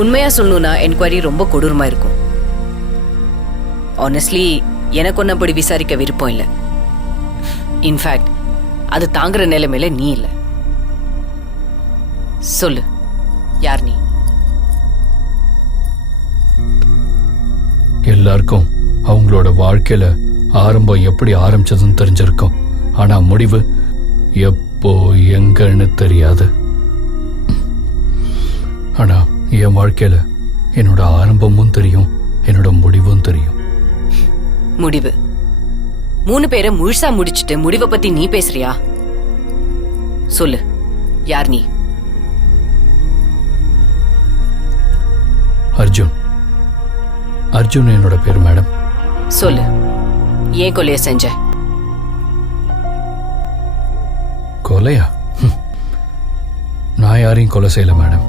உண்மையா சொல்லணும்னா என்கொயரி ரொம்ப கொடூரமா இருக்கும். ஆனஸ்ட்லி எனக்கு ஒன்னும் அப்படி விசாரிக்க விருப்பம் இல்லை. இன்ஃபேக்ட் அது தாங்குற நிலைமையில நீ இல்லை. சொல்லு, யார் நீ? எல்லாருக்கும் அவங்களோட வாழ்க்கையில ஆரம்பம் எப்படி ஆரம்பிச்சதுன்னு தெரிஞ்சிருக்கும். ஆனா முடிவு எப்போ எங்கன்னு தெரியாது. ஆனா என் வாழ்க்கையில என்னோட ஆரம்பமும் தெரியும், என்னோட முடிவும் தெரியும். முடிவு 3 பேரை முழுசா முடிச்சிட்டு முடிவை பத்தி நீ பேசுறியா? சொல்லு, யார் நீ? அர்ஜுன். அர்ஜுன் என்னோட பேரு மேடம். சொல்லு, ஏன் கொலைய செஞ்ச? கொலையா? நான் யாரையும் கொலை செய்யல மேடம்.